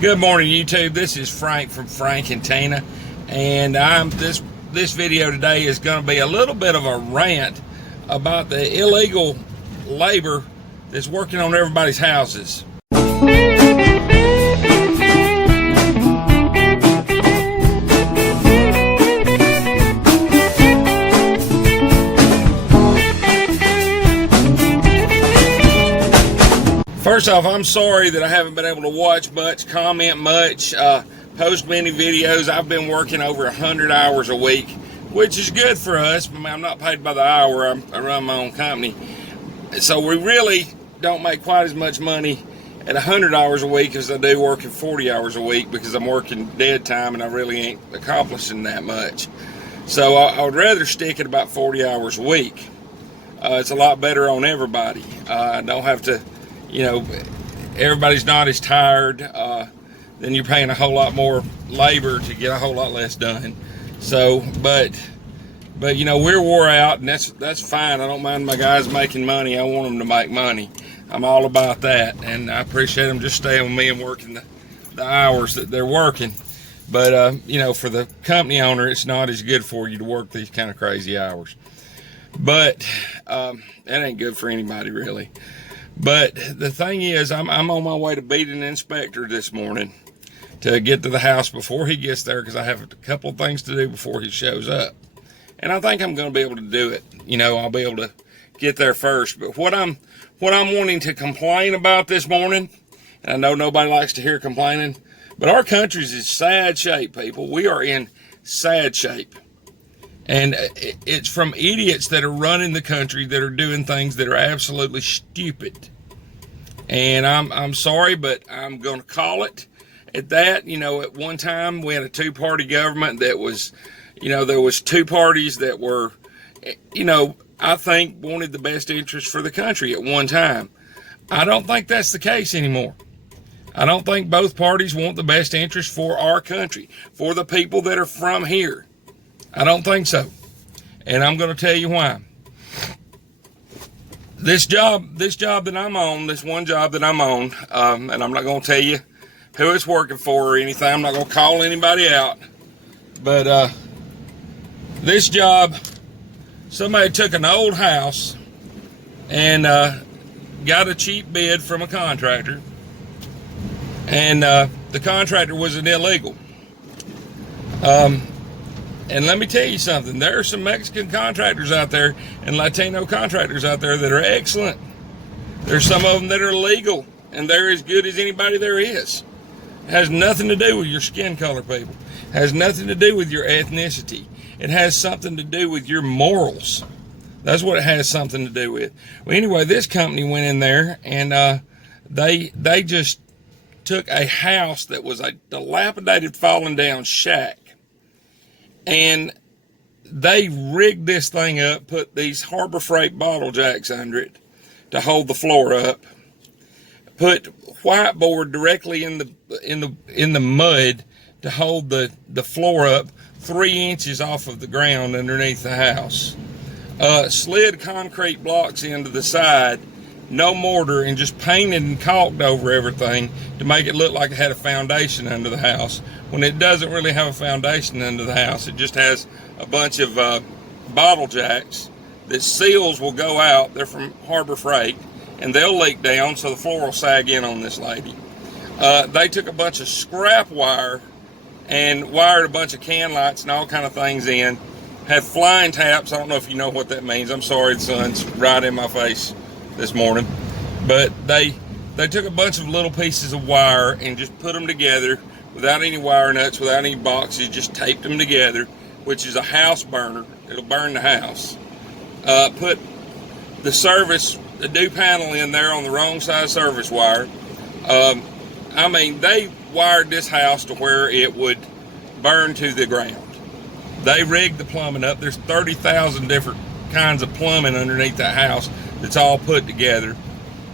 Good morning, YouTube. This is Frank from Frank and Tina, and this video today is going to be a little bit of a rant about the illegal labor that's working on everybody's houses. First off, I'm sorry that I haven't been able to watch much, comment much, post many videos. I've been working over 100 hours a week, which is good for us. I mean, I'm not paid by the hour. I run my own company. So we really don't make quite as much money at 100 hours a week as I do working 40 hours a week, because I'm working dead time and I really ain't accomplishing that much. So I would rather stick at about 40 hours a week. It's a lot better on everybody. I don't have to, you know, everybody's not as tired. Then you're paying a whole lot more labor to get a whole lot less done. So, but you know, we're wore out, and that's fine. I don't mind my guys making money. I want them to make money. I'm all about that, and I appreciate them just staying with me and working the hours that they're working. But you know, for the company owner, it's not as good for you to work these kind of crazy hours. But that ain't good for anybody, really. But the thing is, I'm on my way to beat an inspector this morning to get to the house before he gets there, because I have a couple of things to do before he shows up. And I think I'm going to be able to do it. You know, I'll be able to get there first. But what I'm wanting to complain about this morning, and I know nobody likes to hear complaining, but our country's in sad shape, people. We are in sad shape. And it's from idiots that are running the country, that are doing things that are absolutely stupid. And I'm sorry, but I'm going to call it at that. You know, at one time we had a two-party government that was, you know, there was two parties that were, you know, I think wanted the best interest for the country at one time. I don't think that's the case anymore. I don't think both parties want the best interest for our country, for the people that are from here. I don't think so. And I'm going to tell you why. This job that I'm on, this one job that I'm on, and I'm not going to tell you who it's working for or anything. I'm not going to call anybody out. But this job, somebody took an old house and got a cheap bid from a contractor. And the contractor was an illegal. And let me tell you something, there are some Mexican contractors out there and Latino contractors out there that are excellent. There's some of them that are legal, and they're as good as anybody there is. It has nothing to do with your skin color, people. It has nothing to do with your ethnicity. It has something to do with your morals. That's what it has something to do with. Well, anyway, this company went in there, and they just took a house that was a dilapidated, fallen down shack, and they rigged this thing up, put these Harbor Freight bottle jacks under it to hold the floor up, put whiteboard directly in the mud to hold the floor up 3 inches off of the ground underneath the house, slid concrete blocks into the side, no mortar, and just painted and caulked over everything to make it look like it had a foundation under the house, when it doesn't really have a foundation under the house. It just has a bunch of bottle jacks that seals will go out. They're from Harbor Freight, and they'll leak down, so the floor will sag in on this lady. They took a bunch of scrap wire and wired a bunch of can lights and all kind of things in. Had flying taps. I don't know if you know what that means. I'm sorry, the sun's right in my face this morning. But they took a bunch of little pieces of wire and just put them together without any wire nuts, without any boxes, just taped them together, which is a house burner. It'll burn the house. Put the new panel in there on the wrong side of service wire. I mean, they wired this house to where it would burn to the ground. They rigged the plumbing up. There's 30,000 different kinds of plumbing underneath that house that's all put together.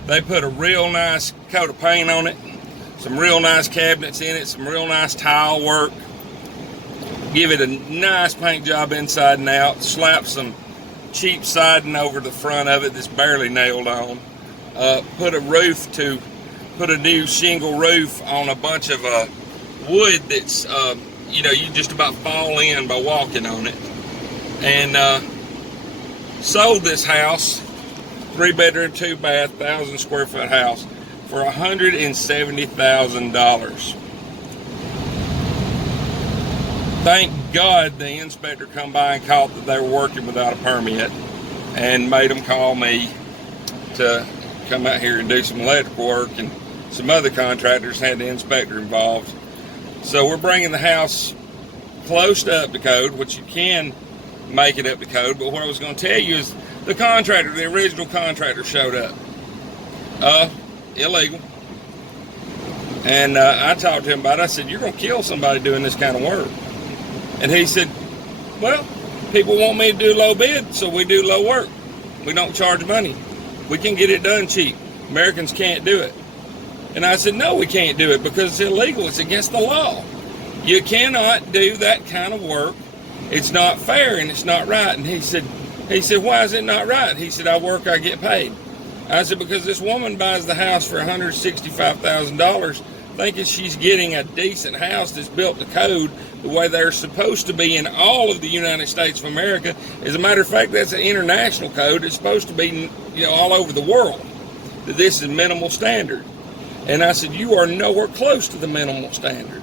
They put a real nice coat of paint on it, some real nice cabinets in it, some real nice tile work. Give it a nice paint job inside and out. Slap some cheap siding over the front of it that's barely nailed on. Put a roof to put a new shingle roof on a bunch of wood that's, you know, you just about fall in by walking on it. And sold this house, 3-bedroom, 2-bath, 1,000 square foot house, for $170,000. Thank God the inspector come by and caught that they were working without a permit, and made them call me to come out here and do some electrical work, and some other contractors had the inspector involved. So we're bringing the house close to up to code, which you can make it up to code, but what I was going to tell you is the contractor, the original contractor, showed up. Illegal. And I talked to him about it. I said, you're going to kill somebody doing this kind of work. And he said, well, people want me to do low bid, so we do low work. We don't charge money. We can get it done cheap. Americans can't do it. And I said, no, we can't do it because it's illegal. It's against the law. You cannot do that kind of work. It's not fair and it's not right. And he said, why is it not right? He said, I work, I get paid. I said, because this woman buys the house for $165,000, thinking she's getting a decent house that's built to code the way they're supposed to be in all of the United States of America. As a matter of fact, that's an international code. It's supposed to be, you know, all over the world, that this is minimal standard. And I said, you are nowhere close to the minimal standard.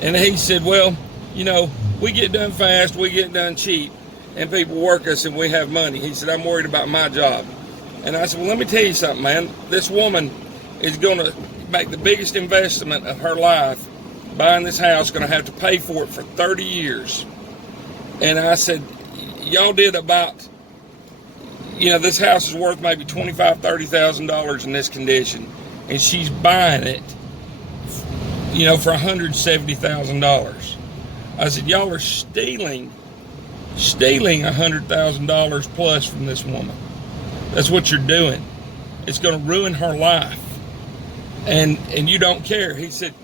And he said, well, you know, we get done fast, we get done cheap, and people work us and we have money. He said, I'm worried about my job. And I said, well, let me tell you something, man. This woman is going to make the biggest investment of her life buying this house, going to have to pay for it for 30 years. And I said, y'all did about, you know, this house is worth maybe $25,000, $30,000 in this condition. And she's buying it, you know, for $170,000. I said, y'all are stealing $100,000 plus from this woman. That's what you're doing. It's going to ruin her life. And you don't care. He said,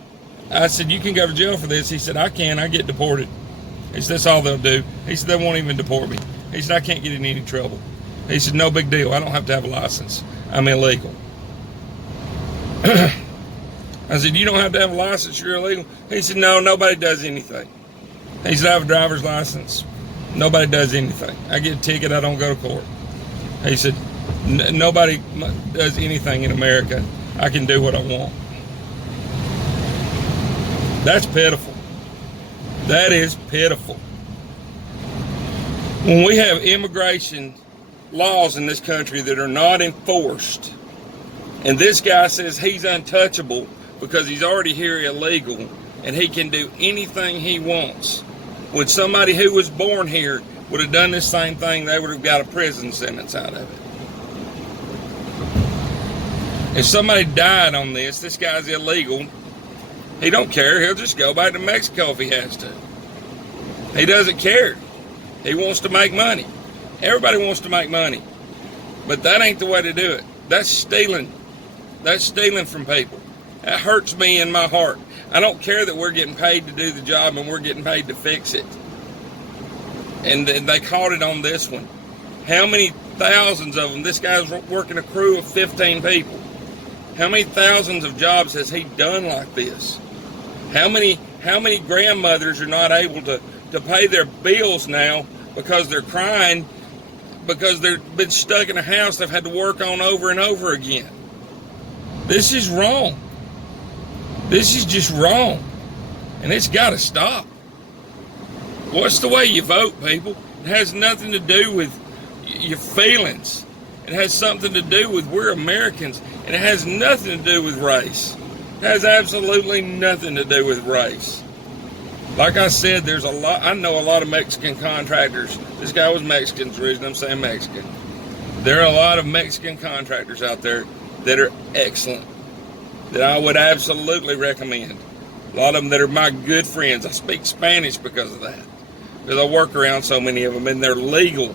I said, you can go to jail for this. He said, I get deported. He said, that's all they'll do. He said, they won't even deport me. He said, I can't get in any trouble. He said, no big deal. I don't have to have a license. I'm illegal. I said, you don't have to have a license, you're illegal? He said, no, nobody does anything. He said, I have a driver's license. Nobody does anything. I get a ticket, I don't go to court. He said, nobody does anything in America. I can do what I want. That's pitiful. That is pitiful. When we have immigration laws in this country that are not enforced, and this guy says he's untouchable because he's already here illegal and he can do anything he wants. When somebody who was born here would have done this same thing, they would have got a prison sentence out of it. If somebody died on this guy's illegal. He don't care. He'll just go back to Mexico if he has to. He doesn't care. He wants to make money. Everybody wants to make money. But that ain't the way to do it. That's stealing. That's stealing from people. That hurts me in my heart. I don't care that we're getting paid to do the job and we're getting paid to fix it. And they caught it on this one. How many thousands of them? This guy's working a crew of 15 people. How many thousands of jobs has he done like this? How many grandmothers are not able to pay their bills now because they're crying because they've been stuck in a house they've had to work on over and over again? This is wrong. This is just wrong. And it's got to stop. What's the way you vote, people? It has nothing to do with your feelings. It has something to do with we're Americans, and it has nothing to do with race. It has absolutely nothing to do with race. Like I said, there's a lot. I know a lot of Mexican contractors. This guy was Mexican, the reason I'm saying Mexican. There are a lot of Mexican contractors out there that are excellent, that I would absolutely recommend. A lot of them that are my good friends. I speak Spanish because of that, because I work around so many of them, and they're legal,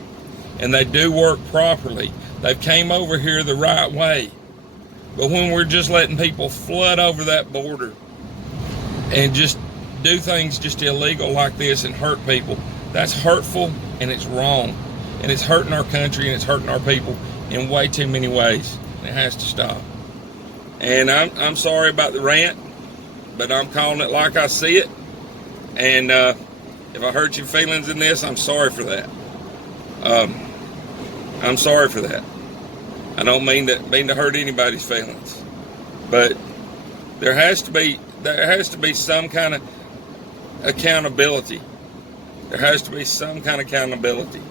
and they do work properly. They've came over here the right way. But when we're just letting people flood over that border and just do things just illegal like this and hurt people, that's hurtful and it's wrong. And it's hurting our country and it's hurting our people in way too many ways. And it has to stop. And I'm sorry about the rant, but I'm calling it like I see it. And if I hurt your feelings in this, I'm sorry for that. I'm sorry for that. I don't mean to hurt anybody's feelings, but there has to be some kind of accountability. There has to be some kind of accountability.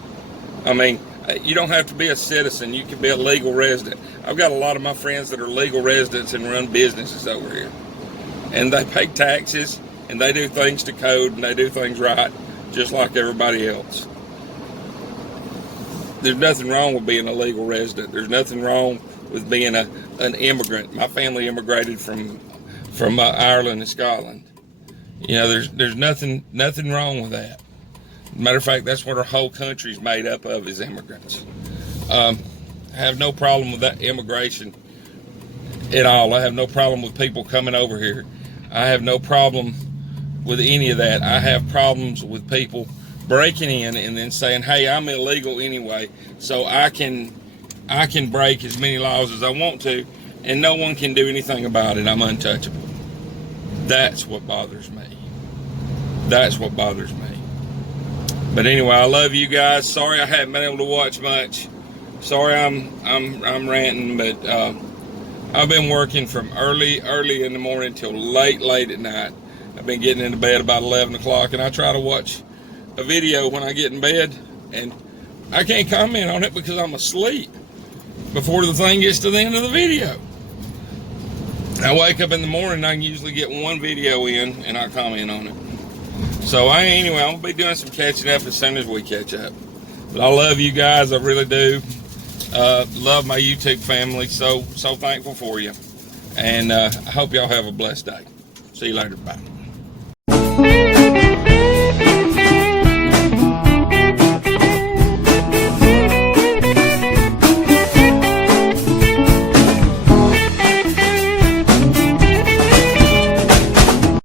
I mean, you don't have to be a citizen. You can be a legal resident. I've got a lot of my friends that are legal residents and run businesses over here. And they pay taxes, and they do things to code, and they do things right, just like everybody else. There's nothing wrong with being a legal resident. There's nothing wrong with being an immigrant. My family immigrated from Ireland and Scotland. You know, there's nothing wrong with that. Matter of fact, that's what our whole country's made up of, is immigrants. I have no problem with that immigration at all. I have no problem with people coming over here. I have no problem with any of that. I have problems with people breaking in and then saying, hey, I'm illegal anyway, so I can break as many laws as I want to, and no one can do anything about it. I'm untouchable. That's what bothers me. That's what bothers me. But anyway, I love you guys. Sorry I haven't been able to watch much. Sorry I'm ranting, but I've been working from early in the morning till late at night. I've been getting into bed about 11 o'clock, and I try to watch a video when I get in bed, and I can't comment on it because I'm asleep before the thing gets to the end of the video. I wake up in the morning, I can usually get one video in, and I comment on it. So anyway, I'm gonna be doing some catching up as soon as we catch up. But I love you guys, I really do. Love my YouTube family, so thankful for you. And I hope y'all have a blessed day. See you later, bye.